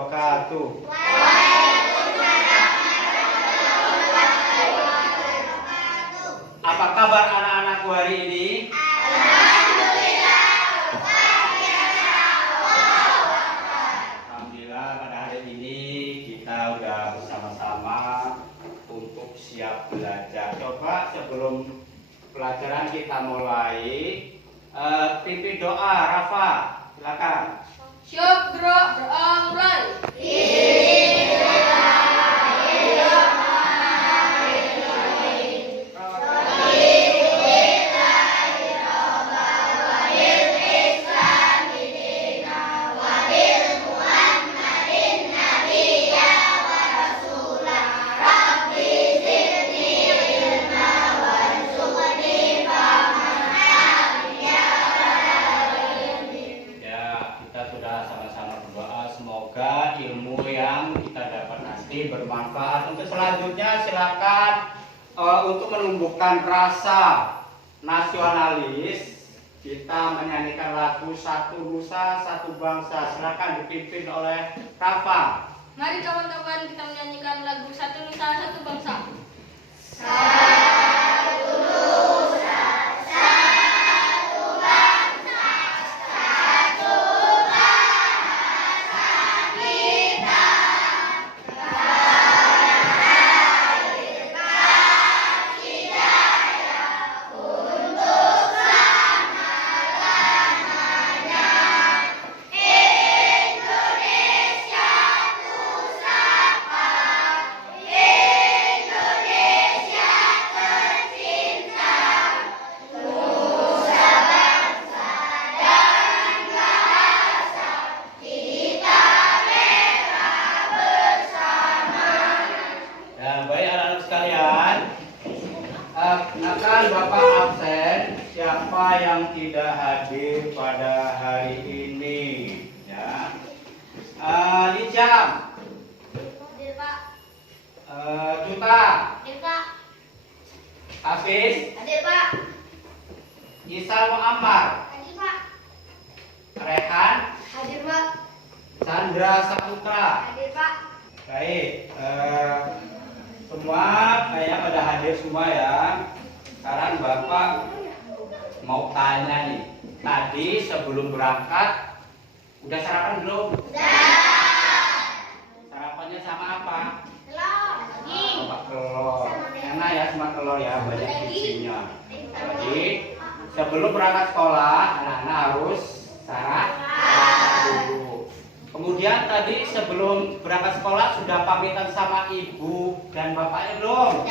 wabarakatuh. Apa kabar anak-anakku hari ini? Alhamdulillah pada hari ini kita udah bersama-sama untuk siap belajar. Coba sebelum pelajaran kita mulai, pimpin doa. Rafa, silakan. Syukro doa mulai. Semoga ilmu yang kita dapat nanti bermanfaat. Untuk selanjutnya silakan untuk menumbuhkan rasa nasionalis, kita menyanyikan lagu Satu Nusa Satu Bangsa. Silakan dipimpin oleh Rafa. Mari teman-teman kita menyanyikan lagu Satu Nusa Satu Bangsa. Akan Bapak absen siapa yang tidak hadir pada hari ini, ya. Lijam, Hadir Pak. Juta, Hadir Pak. Hafiz, Hadir Pak. Isal Muammar, Hadir Pak. Rehan, Hadir Pak. Chandra Saputra. Hadir Pak. Baik, semua kayak pada hadir semua ya. Sekarang Bapak mau tanya nih, tadi sebelum berangkat udah sarapan belum? Udah. Sarapannya sama apa? Telur. Sama telur. Enak ya sama telur ya, banyak gizinya. Jadi sebelum berangkat sekolah anak-anak harus sarapan dulu. Kemudian tadi sebelum berangkat sekolah sudah pamitan sama ibu dan bapaknya belum?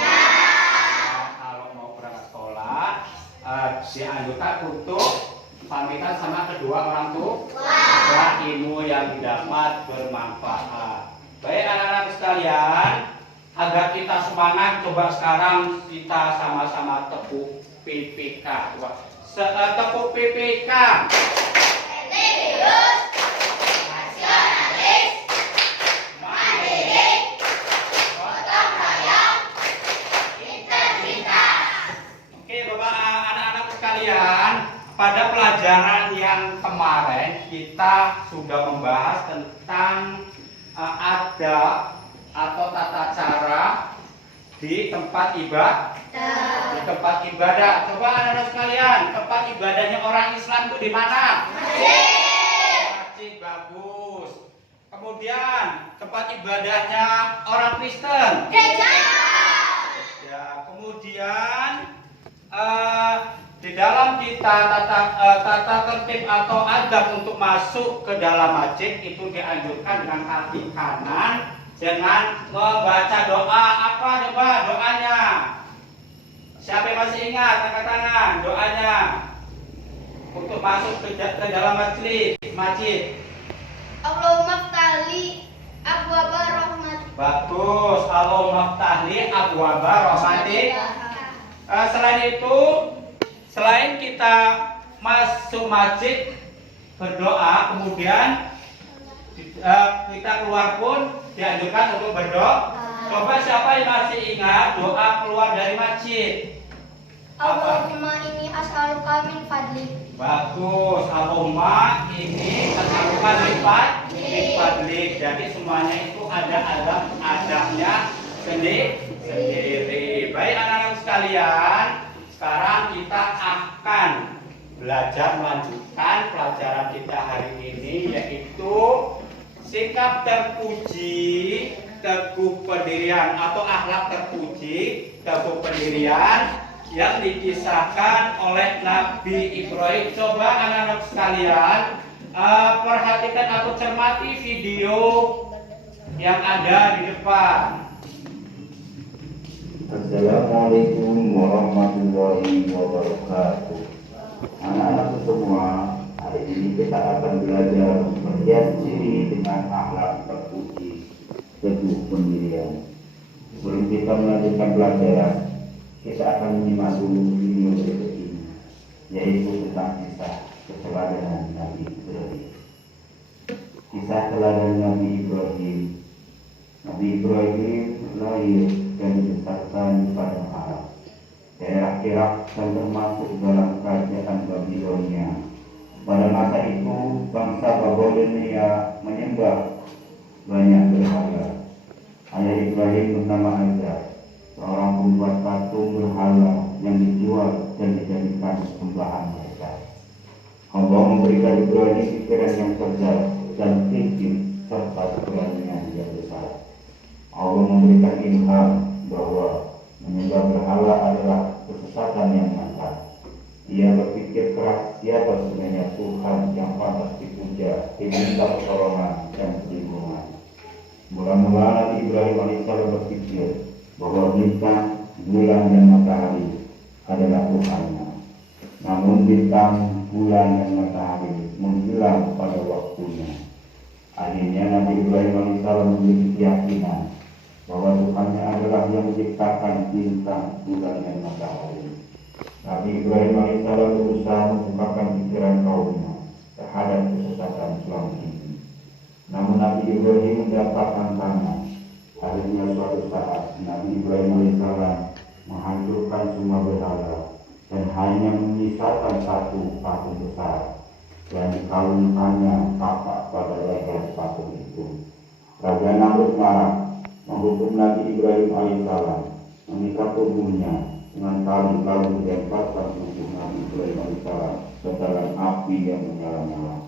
Dianjurkan untuk pamitan sama kedua orang tua setelah ilmu yang didapat bermanfaat. Baik anak-anak sekalian, agar kita semangat, coba sekarang kita sama-sama tepuk PPK. Tepuk PPK. Pada pelajaran yang kemarin kita sudah membahas tentang adab atau tata cara di tempat ibadah. Di tempat ibadah. Coba anak-anak sekalian, tempat ibadahnya orang Islam itu di mana? Masjid. Bagus. Kemudian tempat ibadahnya orang Kristen? Gereja. Ya, kemudian di dalam kita tata tertib atau adab untuk masuk ke dalam masjid itu dianjurkan dengan kaki kanan dengan membaca doa. Apa coba doanya? Siapa yang masih ingat? Angkat tangan. Doanya untuk masuk ke dalam masjid. Allahumma ftahli abwaaba rahmatik. Bagus. Allahumma ftahli abwaaba rahmatik. Selain itu, selain kita masuk masjid berdoa, kemudian kita keluar pun dianjurkan untuk berdoa. Coba siapa yang masih ingat doa keluar dari masjid? Allahumma inni as'aluka min fadlik. Bagus. Allahumma ini as'aluka min fadlik. Jadi semuanya itu ada adabnya sendiri. Baik anak-anak sekalian, sekarang kita akan belajar melanjutkan pelajaran kita hari ini, yaitu sikap terpuji teguh pendirian atau akhlak terpuji teguh pendirian yang dikisahkan oleh Nabi Ibrahim. Coba anak-anak sekalian perhatikan atau cermati video yang ada di depan. Assalamualaikum warahmatullahi wabarakatuh. Anak-anak semua, hari ini kita akan belajar berhias diri dengan akhlak terpuji teguh pendirian. Sebelum kita melanjutkan pelajaran, kita akan menyimak dulu video berikut ini, yaitu tentang kisah keteladanan Nabi Ibrahim. Kisah teladan Nabi Ibrahim. Nabi Ibrahim lahir dan dibesarkan di padang Arab, daerah Irak, dan termasuk dalam kerajaan Babilonia. Pada masa itu, bangsa Babilonia menyembah banyak berhala. Ayah Ibrahim bernama Azar, seorang pembuat patung berhala yang dijual dan dijadikan sembahan mereka. Allah memberikan Ibrahim pikiran yang cerdas dan fikir serta keberanian yang besar. Allah memberikan ilham bahwa menyembah berhala adalah kesesatan yang nyata. Ia berpikir keras siapa sebenarnya Tuhan yang pantas dipuja, diminta pertolongan dan perlindungan. Mula-mula Nabi Ibrahim alaihissalam berpikir bahwa bintang, bulan, dan matahari adalah Tuhannya. Namun bintang, bulan, dan matahari menghilang pada waktunya. Akhirnya Nabi Ibrahim alaihissalam memiliki keyakinan bahwa Tuhannya adalah yang menciptakan bintang, bulan, dan matahari. Nabi Ibrahim alaihissalam berusaha membukakan pikiran kaumnya terhadap kesesatan selama ini. Namun Nabi Ibrahim mendapat tantangan. Akhirnya suatu saat Nabi Ibrahim alaihissalam menghancurkan semua berhala dan hanya menyisakan satu patung besar yang dikalungkannya tapak pada leher patung itu. Raja Namrud marah, menghukum Nabi Ibrahim alaihissalam, mengikat tubuhnya dengan tali lalu dilemparkan tubuh Nabi Ibrahim alaihissalam ke dalam api yang menyala-nyala.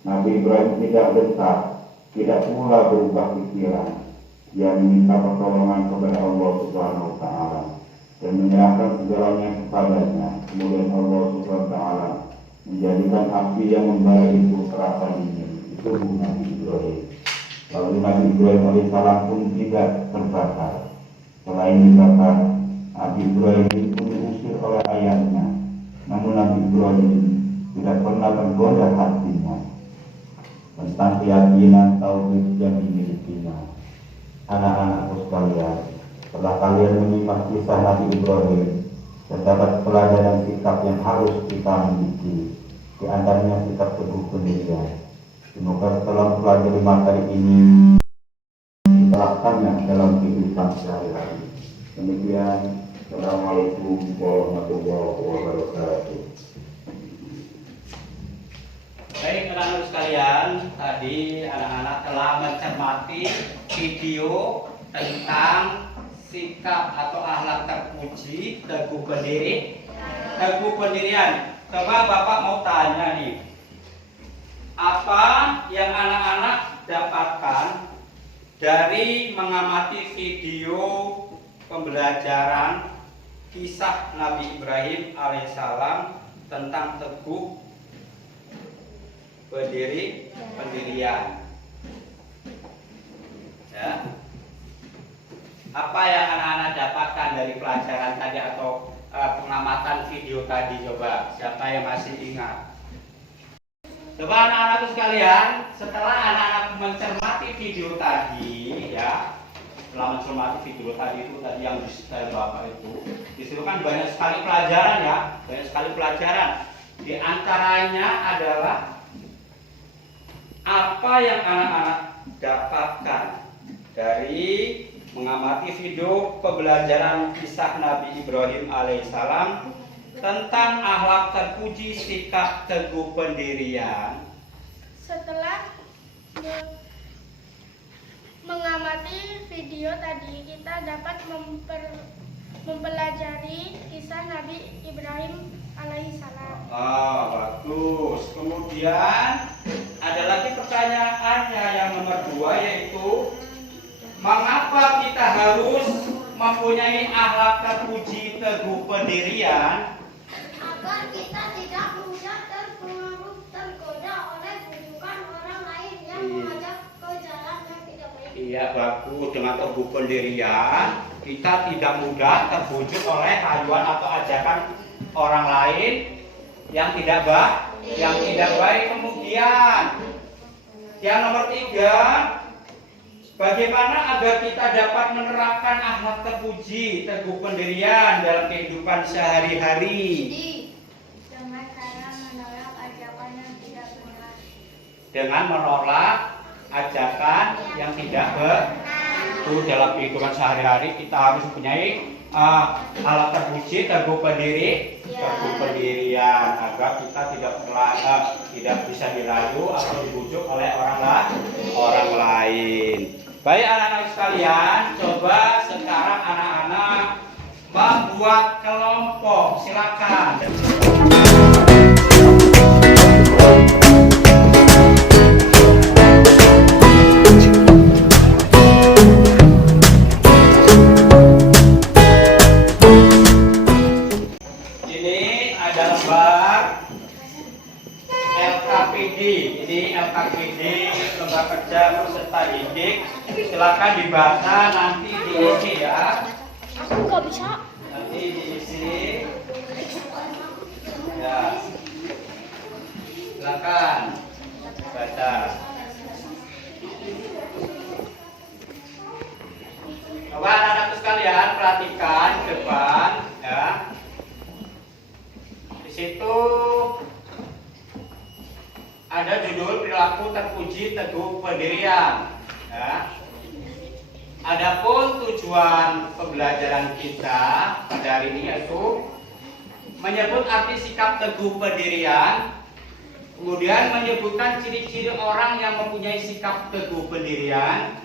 Nabi Ibrahim tidak bentak, tidak pula berubah pikiran. Ia meminta pertolongan kepada Allah Subhanahu wa Ta'ala dan menyerahkan segalanya kepadanya. Kemudian Allah Subhanahu wa Ta'ala menjadikan api yang membara itu terasa dingin di tubuh Nabi Ibrahim. Lalu Nabi Ibrahim alaihissalam pun tidak terbakar. Selain dibakar, Nabi Ibrahim itu diusir oleh ayahnya. Namun Nabi Ibrahim tidak pernah tergoda hatinya tentang keyakinan tauhid yang dimilikinya. Anak-anakku sekalian, setelah kalian menyimak kisah Nabi Ibrahim, terdapat pelajaran sikap yang harus kita miliki. Di antaranya sikap teguh pendirian. Semoga setelah mempelajari materi ini diterapkannya dalam kehidupan sehari-hari. Demikian, Assalamualaikum warahmatullahi wabarakatuh. Baik anak-anak sekalian, tadi anak-anak telah mencermati video tentang sikap atau akhlak terpuji teguh pendirian. Coba Bapak mau tanya nih, apa yang anak-anak dapatkan dari mengamati video pembelajaran kisah Nabi Ibrahim alaihissalam tentang teguh pendirian? Ya. Apa yang anak-anak dapatkan dari pelajaran tadi atau pengamatan video tadi? Coba siapa yang masih ingat? Coba anak-anak sekalian, setelah anak-anak mencermati video tadi, ya, setelah mencermati video tadi itu tadi yang saya Bapak itu, disitu kan banyak sekali pelajaran ya, banyak sekali pelajaran. Di antaranya adalah apa yang anak-anak dapatkan dari mengamati video pembelajaran kisah Nabi Ibrahim alaihissalam tentang akhlak terpuji sikap teguh pendirian. Setelah mengamati video tadi, kita dapat mempelajari kisah Nabi Ibrahim alaihissalam. Bagus. Kemudian ada lagi pertanyaannya yang nomor 2, yaitu mengapa kita harus mempunyai akhlak terpuji teguh pendirian? Agar kita tidak mudah tergoda oleh bujukan orang lain yang mengajak ke jalan yang tidak baik. Iya, bagus. Dengan teguh pendirian kita tidak mudah terbujuk oleh rayuan atau ajakan orang lain yang tidak baik. Kemudian yang nomor 3, bagaimana agar kita dapat menerapkan akhlak terpuji teguh pendirian dalam kehidupan sehari-hari? Dengan cara menolak ajakan yang tidak benar. Dengan menolak ajakan yang tidak benar. Itu dalam kehidupan sehari-hari kita harus mempunyai akhlak terpuji teguh pendirian agar kita tidak bisa dirayu atau dibujuk oleh orang lain. Baik anak-anak sekalian, coba sekarang anak-anak membuat kelompok. Silakan. Ini ada lembar LKPD. Ini LKPD, lembar kerja peserta didik. Silakan dibaca, nanti diisi ya. Aku nggak bisa. Nanti diisi. Ya. Silakan baca. Coba anak-anak sekalian perhatikan di depan ya. Di situ ada judul perilaku terpuji teguh pendirian. Ya. Adapun tujuan pembelajaran kita pada hari ini yaitu menyebut arti sikap teguh pendirian, kemudian menyebutkan ciri-ciri orang yang mempunyai sikap teguh pendirian,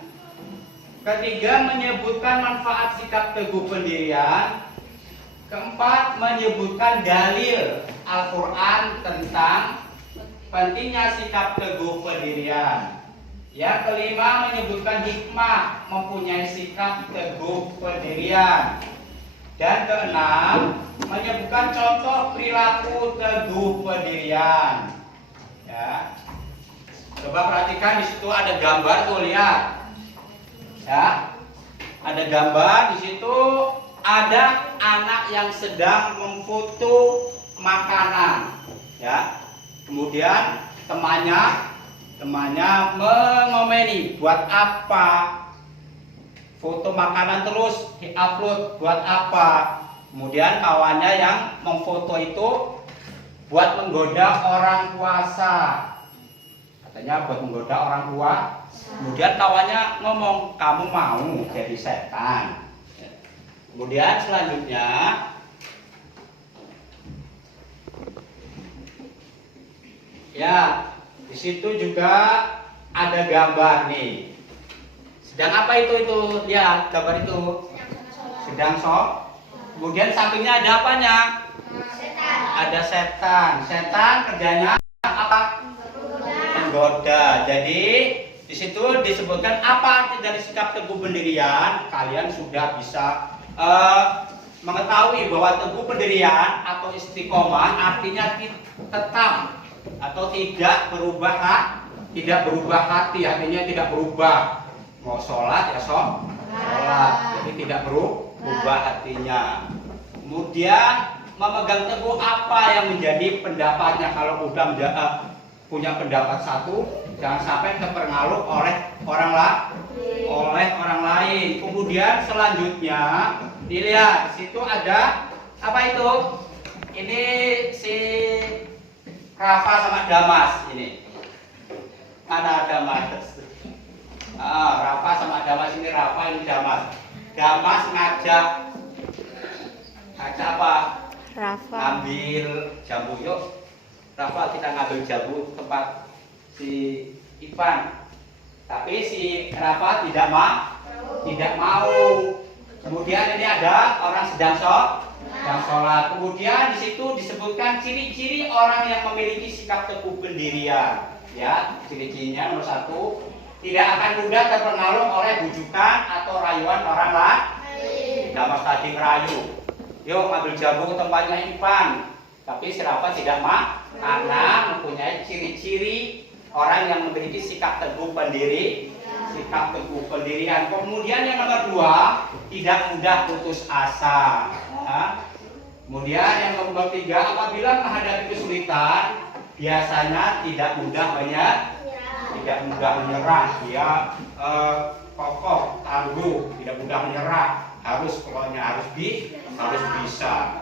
ketiga menyebutkan manfaat sikap teguh pendirian, keempat menyebutkan dalil Al-Quran tentang pentingnya sikap teguh pendirian. Yang kelima menyebutkan hikmah mempunyai sikap teguh pendirian. Dan keenam menyebutkan contoh perilaku teguh pendirian. Ya. Coba perhatikan di situ ada gambar tuh, lihat. Ya. Ada gambar di situ, ada anak yang sedang memfoto makanan. Ya. Kemudian temannya mengomeni, buat apa foto makanan terus diupload, buat apa? Kemudian kawannya yang memfoto itu buat menggoda orang puasa, katanya buat menggoda orang tua. Kemudian kawannya ngomong, kamu mau jadi setan? Kemudian selanjutnya ya, di situ juga ada gambar nih. Sedang apa itu? Lihat gambar itu. Sedang sholat. Kemudian sampingnya ada apanya? Setan. Ada setan. Setan kerjanya apa? Menggoda. Jadi di situ disebutkan apa arti dari sikap teguh pendirian. Kalian sudah bisa mengetahui bahwa teguh pendirian atau istiqomah artinya tetap atau tidak berubah hati, artinya tidak berubah. Mau sholat ya sholat, jadi tidak berubah hatinya. Kemudian memegang teguh apa yang menjadi pendapatnya. Kalau udah punya pendapat satu, jangan sampai terpengaruh oleh orang lain. Kemudian selanjutnya dilihat di situ ada apa itu? Ini si Rafa sama Damas ini. Mana Damas? Rafa sama Damas, ini Rafa, ini Damas. Damas ngajak apa? Rafa. Ambil jambu yuk. Rafa, kita ngambil jambu tempat si Ivan. Tapi si Rafa tidak mau. Kemudian ini ada orang sedang sholat. Kemudian di situ disebutkan ciri-ciri orang yang memiliki sikap teguh pendirian. Ya, ciri-cirinya nomor 1, tidak akan mudah terpengaruh oleh bujukan atau rayuan orang lain. Tidak mas tadi ngerayu. Yuk ambil jambu ke tempatnya Ivan. Tapi si Rafa tidak mau karena mempunyai ciri-ciri orang yang memiliki sikap teguh pendirian. Kemudian yang nomor 2, tidak mudah putus asa. Ya. Kemudian yang nomor 3, apabila menghadapi kesulitan, biasanya tidak mudah menyerah. Dia kokoh, tangguh, tidak mudah menyerah. Harus bisa.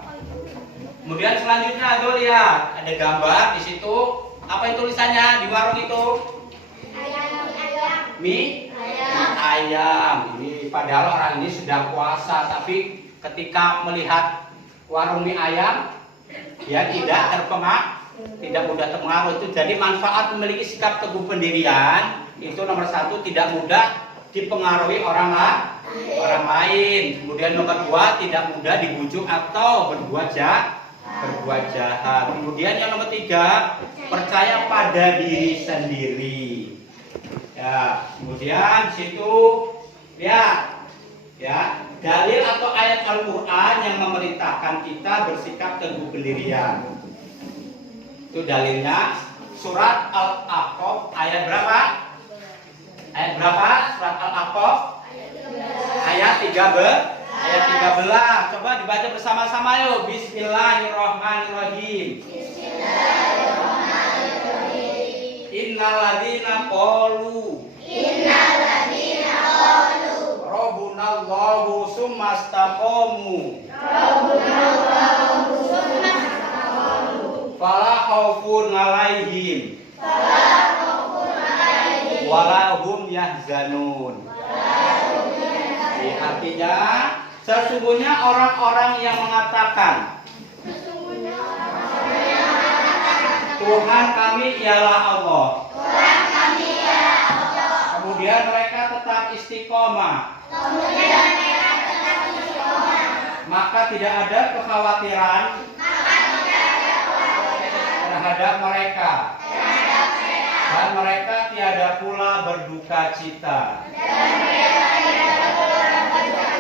Kemudian selanjutnya tuh lihat ada gambar di situ. Apa yang tulisannya di warung itu? Mie ayam. Ini padahal orang ini sudah puasa, tapi ketika melihat warung mie ayam, ya tidak mudah terpengaruh itu. Jadi manfaat memiliki sikap teguh pendirian itu nomor 1, tidak mudah dipengaruhi orang lain. Kemudian nomor 2, tidak mudah dibujuk atau berbuat jahat. Kemudian yang nomor 3, percaya pada diri sendiri. Ya, kemudian situ lihat ya, dalil atau ayat Al-Qur'an yang memerintahkan kita bersikap teguh pendirian. Itu dalilnya surat Al-A'qaf ayat berapa? Surat Al-A'qaf ayat 13. Coba dibaca bersama-sama yuk. Bismillahirrahmanirrahim. Innalladzina qalu Rabbunallahu summastaqamu fala khaufun 'alaihim wala hum yahzanun. Artinya sesungguhnya orang-orang yang mengatakan Tuhan kami ialah Allah. Kemudian mereka tetap istiqomah. Maka tidak ada kekhawatiran terhadap mereka. Dan mereka tiada pula berduka cita.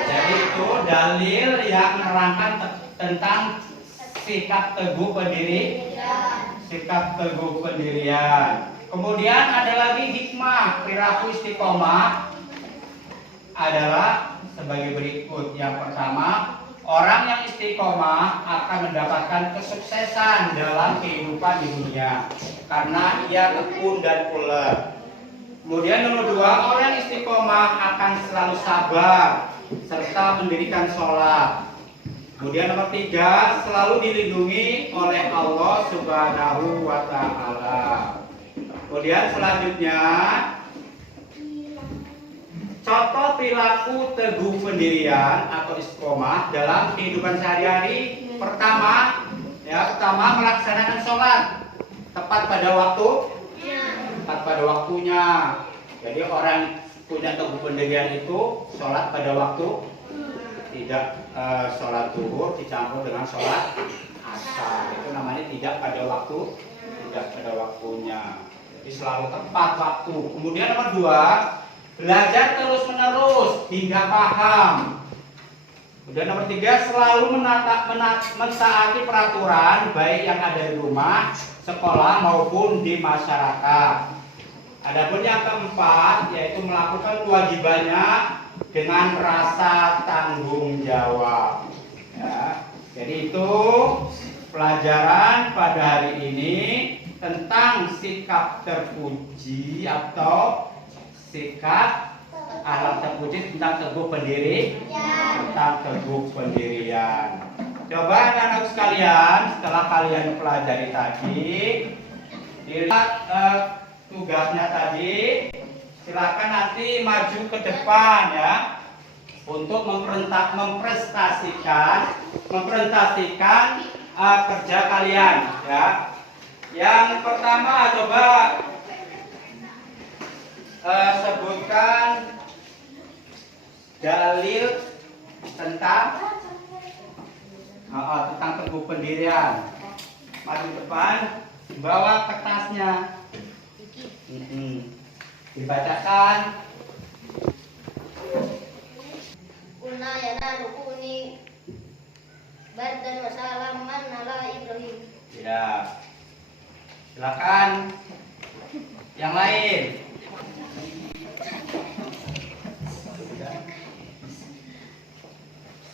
Jadi itu dalil yang menerangkan tentang sikap teguh pendirian. Kemudian ada lagi hikmah perilaku istiqomah adalah sebagai berikut. Yang pertama, orang yang istiqomah akan mendapatkan kesuksesan dalam kehidupan di dunia karena ia tekun dan ulet. Kemudian nomor 2, orang istiqomah akan selalu sabar serta mendirikan sholat. Kemudian nomor 3, selalu dilindungi oleh Allah Subhanahu wa ta'ala. Kemudian selanjutnya, contoh perilaku teguh pendirian atau istiqomah dalam kehidupan sehari-hari. Pertama melaksanakan sholat tepat pada waktunya. Jadi orang punya teguh pendirian itu sholat pada waktu, tidak sholat zuhur dicampur dengan sholat asar. Itu namanya tidak pada waktunya. Jadi selalu tepat waktu. Kemudian nomor 2, belajar terus menerus hingga paham. Kemudian nomor 3, selalu mentaati peraturan baik yang ada di rumah, sekolah maupun di masyarakat. Adapun yang keempat yaitu melakukan kewajibannya dengan rasa tanggung jawab. Ya. Jadi itu pelajaran pada hari ini tentang sikap terpuji atau sikap akhlak terpuji tentang teguh pendirian. Coba anak-anak sekalian, setelah kalian pelajari tadi, dilihat tugasnya tadi, silakan nanti maju ke depan ya untuk mempresentasikan kerja kalian ya. Yang pertama coba sebutkan dalil tentang teguh pendirian. Maju depan, bawa kertasnya. Dibacakan. Kuna yana rukuni bardan wa salaman ala Ibrahim. Ya. Silakan. Yang lain.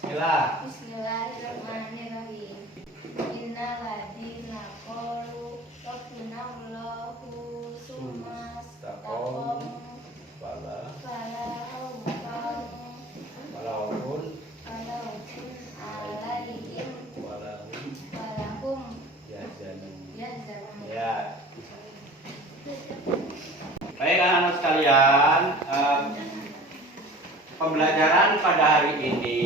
Sila. Bismillahirrahmanirrahim. Innal ladzina qalu rabbuna Allahu tsumma istaqamu fala khawfun alaihim walahum yahzanun. Ya. Baik anak-anak sekalian, pembelajaran pada hari ini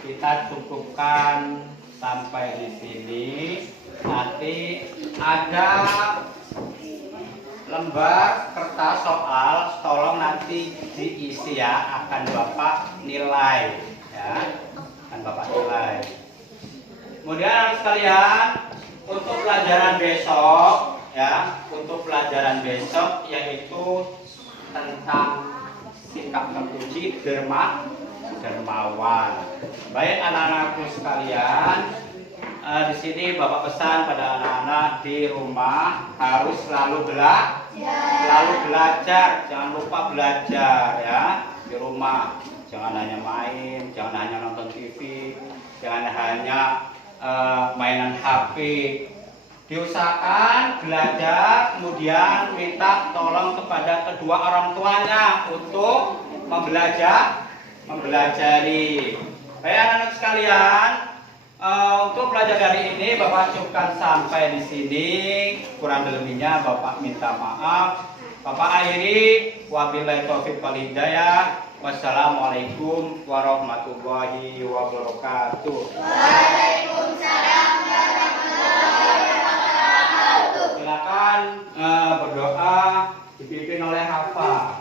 kita cukupkan sampai di sini. Nanti ada lembar kertas soal, tolong nanti diisi ya, akan Bapak nilai ya, akan Bapak nilai. Kemudian anak sekalian, untuk pelajaran besok ya, untuk pelajaran besok yaitu tentang sikap terpuji dermawan. Baik anak-anakku sekalian, di sini Bapak pesan pada anak-anak di rumah harus selalu belajar, jangan lupa belajar ya di rumah. Jangan hanya main, jangan hanya nonton TV, jangan hanya mainan HP. Diusahakan belajar, kemudian minta tolong kepada kedua orang tuanya untuk mempelajari. Baik anak-anak sekalian, untuk belajar hari ini Bapak cukupkan sampai di sini. Kurang lebihnya Bapak minta maaf. Bapak akhiri, wabillahi taufiq wal hidayah. Wassalamualaikum warahmatullahi wabarakatuh. Waalaikumsalam warahmatullahi wabarakatuh. Silakan berdoa dipimpin oleh hafal.